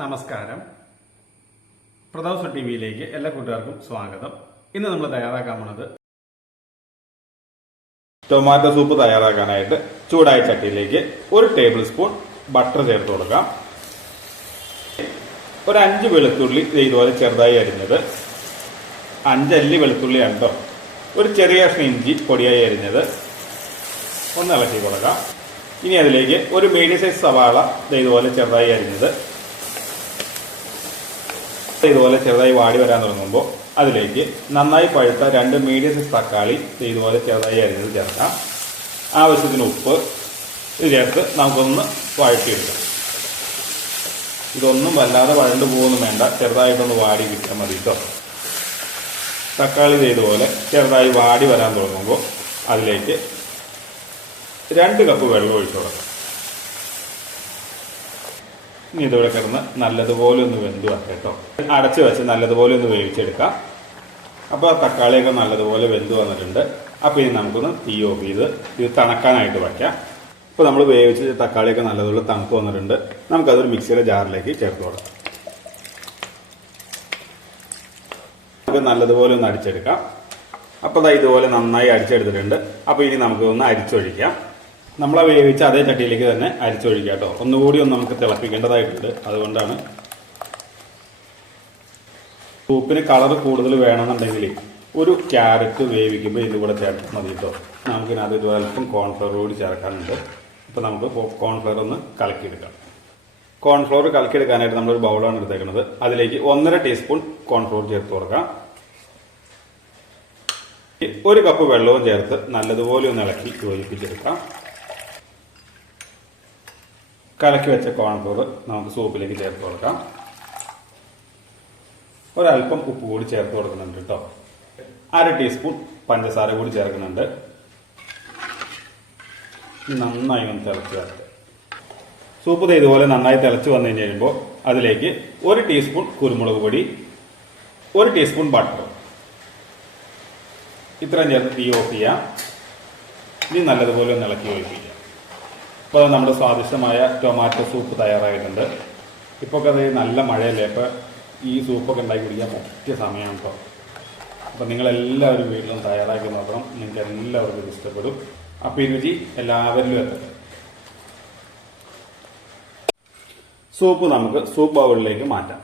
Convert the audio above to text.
നമസ്കാരം. പ്രതാപ്സ ടി വിയിലേക്ക് എല്ലാ കൂട്ടുകാർക്കും സ്വാഗതം. ഇന്ന് നമ്മൾ തയ്യാറാക്കാൻ പോണത് ടൊമാറ്റോ സൂപ്പ് തയ്യാറാക്കാനായിട്ട് ചൂടായ ചട്ടിയിലേക്ക് ഒരു ടേബിൾ സ്പൂൺ ബട്ടർ ചേർത്ത് കൊടുക്കാം. ഒരു അഞ്ച് വെളുത്തുള്ളി ഇതുപോലെ ചെറുതായി അരിഞ്ഞത്. അഞ്ചല്ലി വെളുത്തുള്ളി ഉണ്ടോ ഒരു ചെറിയ കഷ്ണം ഇഞ്ചി പൊടിയായി അരിഞ്ഞത്. ഒന്ന് ഇളക്കി കൊടുക്കാം. ഇനി അതിലേക്ക് ഒരു മീഡിയം സൈസ് സവാള ഇതുപോലെ ചെറുതായി അരിഞ്ഞത്. ഇതുപോലെ ചെറുതായി വാടി വരാൻ തുടങ്ങുമ്പോൾ അതിലേക്ക് നന്നായി പഴുത്ത രണ്ട് മീഡിയം സൈസ് തക്കാളി ഇതുപോലെ ചെറുതായി അരിഞ്ഞത് ചേർക്കാം. ആവശ്യത്തിന് ഉപ്പ് ഇത് ചേർത്ത് നമുക്കൊന്ന് വഴറ്റിയെടുക്കാം. ഇതൊന്നും വല്ലാതെ വഴണ്ടു പോകുന്നു വേണ്ട. ചെറുതായിട്ടൊന്ന് വാടി കിട്ടാൻ മതി കേട്ടോ തക്കാളി ഇതുപോലെ ചെറുതായി വാടി വരാൻ തുടങ്ങുമ്പോൾ അതിലേക്ക് രണ്ട് കപ്പ് വെള്ളം ഒഴിച്ചു കൊടുക്കാം. ഇനി ഇതിവിടെ കിടന്ന് നല്ലതുപോലെ ഒന്ന് വെന്തു വെക്കാം കേട്ടോ. അടച്ചു വെച്ച് നല്ലതുപോലെ ഒന്ന് വേവിച്ചെടുക്കാം. അപ്പോൾ തക്കാളിയൊക്കെ നല്ലതുപോലെ വെന്തു വന്നിട്ടുണ്ട്. അപ്പോൾ ഇനി നമുക്കൊന്ന് തീ ഓഫ് ചെയ്ത് ഇത് തണക്കാനായിട്ട് വയ്ക്കാം. ഇപ്പോൾ നമ്മൾ വേവിച്ച് തക്കാളിയൊക്കെ നല്ലതുപോലെ തണുപ്പ് വന്നിട്ടുണ്ട്. നമുക്കതൊരു മിക്സിയുടെ ജാറിലേക്ക് ചേർത്ത് കൊടുക്കാം. നമുക്ക് നല്ലതുപോലെ ഒന്ന് അടിച്ചെടുക്കാം. അപ്പോൾ ഇതുപോലെ നന്നായി അടിച്ചെടുത്തിട്ടുണ്ട്. അപ്പോൾ ഇനി നമുക്ക് ഒന്ന് അരിച്ചൊഴിക്കാം. നമ്മളെ വേവിച്ച അതേ ചട്ടിയിലേക്ക് തന്നെ അരിച്ചൊഴിക്കാം കേട്ടോ. ഒന്നുകൂടി ഒന്ന് നമുക്ക് തിളപ്പിക്കേണ്ടതായിട്ടുണ്ട്. അതുകൊണ്ടാണ് സൂപ്പിന് കളർ കൂടുതൽ വേണമെന്നുണ്ടെങ്കിൽ ഒരു ക്യാരറ്റ് വേവിക്കുമ്പോൾ ഇതുകൂടെ ചേർത്ത് മതി കേട്ടോ. നമുക്കിനകത്ത് ഇതുപോലെ അല്പം കോൺഫ്ലവർ കൂടി ചേർക്കാനുണ്ട്. ഇപ്പം നമുക്ക് കോൺഫ്ലവർ ഒന്ന് കലക്കിയെടുക്കാം. കോൺഫ്ലവർ കലക്കിയെടുക്കാനായിട്ട് നമ്മളൊരു ബൗളാണ് എടുത്തേക്കുന്നത്. അതിലേക്ക് ഒന്നര ടീസ്പൂൺ കോൺഫ്ലവർ ചേർത്ത് കൊടുക്കാം. ഒരു കപ്പ് വെള്ളവും ചേർത്ത് നല്ലതുപോലെ ഒന്ന് ഇളക്കി യോജിപ്പിച്ചെടുക്കാം. കലക്കി വെച്ച കോൺഫ്ലോർ നമുക്ക് സൂപ്പിലേക്ക് ചേർത്ത് കൊടുക്കാം. ഒരല്പം ഉപ്പ് കൂടി ചേർത്ത് കൊടുക്കുന്നുണ്ട് കേട്ടോ അര ടീസ്പൂൺ പഞ്ചസാര കൂടി ചേർക്കുന്നുണ്ട്. നന്നായി ഒന്ന് തിളച്ച് ചേർത്ത് സൂപ്പ് ഇതുപോലെ നന്നായി തിളച്ച് വന്നു കഴിഞ്ഞ് അതിലേക്ക് ഒരു ടീസ്പൂൺ കുരുമുളക് പൊടി ഒരു ടീസ്പൂൺ ബട്ടർ. ഇത്രയും ചേർത്ത് തീ ഓഫ് ചെയ്യാം. ഇനി നല്ലതുപോലെ ഒന്ന് ഇളക്കി ഒഴിപ്പിക്കാം. ഇപ്പോൾ നമ്മുടെ സ്വാദിഷ്ടമായ ടൊമാറ്റോ സൂപ്പ് തയ്യാറായിട്ടുണ്ട്. ഇപ്പോൾ അത് നല്ല മഴയല്ലേ അപ്പോൾ ഈ സൂപ്പൊക്കെ ഉണ്ടാക്കി കുടിക്കാൻ പറ്റിയ സമയമാണ് ഇപ്പോൾ അപ്പോൾ നിങ്ങളെല്ലാവരും വീട്ടിലും തയ്യാറാക്കി നോക്കണം നിങ്ങൾക്ക് എല്ലാവർക്കും ഇത് ഇഷ്ടപ്പെടും. അപ്പോൾ ഈ രുചി എല്ലാവരിലും എത്തും സൂപ്പ് നമുക്ക് സൂപ്പ് ബൗളിലേക്ക് മാറ്റാം.